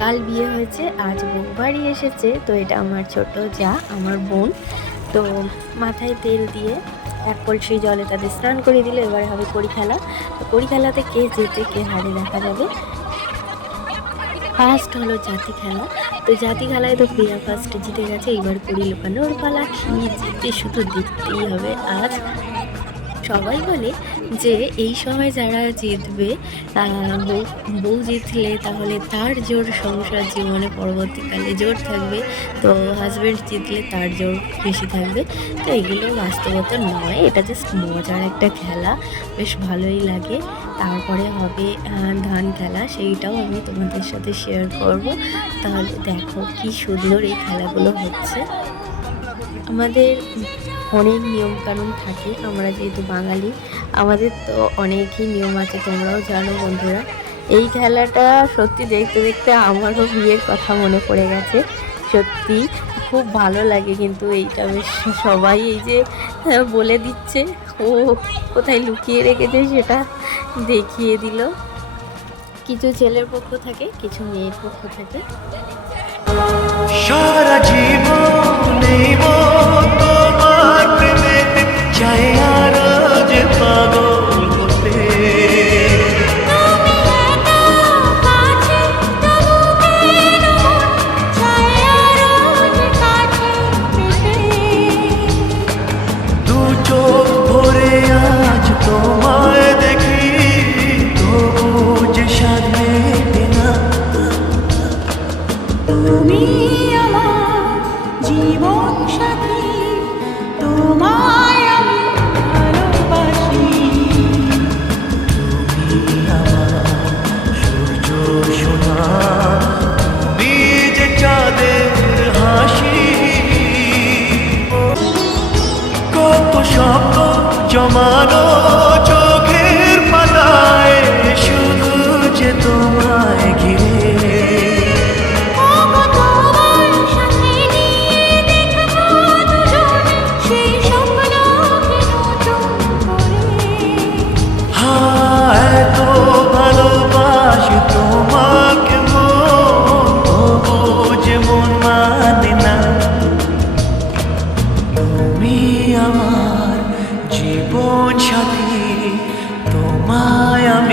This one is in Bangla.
কাল বিয়ে হয়েছে, আজ বউ বাড়ি এসেছে, তো এটা আমার ছোট যা, আমার বোন। তো মাথায় তেল দিয়ে এক কলসি জলে তাদের স্নান করে দিলে, এবারে হবে কড়ি খেলা তো কড়ি খেলাতে কে জেতে, কে হারে দেখা যাবে। ফার্স্ট হলো জাতি খেলা। তো জাতি খেলায় তো প্রিয়া ফার্স্ট জিতে গেছে এবার কড়ি লুকানোর পালা। কি জিতে, শুধু দেখতেই হবে আজ। সবাই বলে যে এই সময় যারা জিতবে বউ বউ জিতলে তাহলে তার জোর সংসার জীবনে পরবর্তীকালে জোর থাকবে। তো হাজব্যান্ড জিতলে তার জোর বেশি থাকবে। তো এগুলো বাস্তবতা নয়, এটা জাস্ট মজার একটা খেলা। বেশ ভালোই লাগে। তারপরে হবে ধান খেলা। সেইটাও আমি তোমাদের সাথে শেয়ার করব। তাহলে দেখো কি সুন্দর এই খেলাগুলো হচ্ছে। আমাদের অনেক নিয়মকানুন থাকে আমরা যেহেতু বাঙালি আমাদের তো অনেকই নিয়ম আছে তোমরাও জানো বন্ধুরা। এই খেলাটা সত্যি দেখতে দেখতে আমারও বিয়ের কথা মনে পড়ে গেছে। সত্যি খুব ভালো লাগে কিন্তু এইটা বেশ সবাই এই যে আহ, বলে দিচ্ছে ও কোথায় লুকিয়ে রেখেছে সেটা দেখিয়ে দিল। কিছু ছেলের পক্ষ থাকে কিছু মেয়ের পক্ষ থাকে। সারা জীবন mucho. জমানো চোখের পাতায় শুধু যে তোমায় ঘিরে। ওগো তোমার সাথে নিয়ে দেখব দুজনে সেই স্বপ্নকে নতুন করে। হায় তো ভালোবাসি তোমাকে মন যে মন মানে না। তুমি আমার জীবন সাথী তোমায় আমি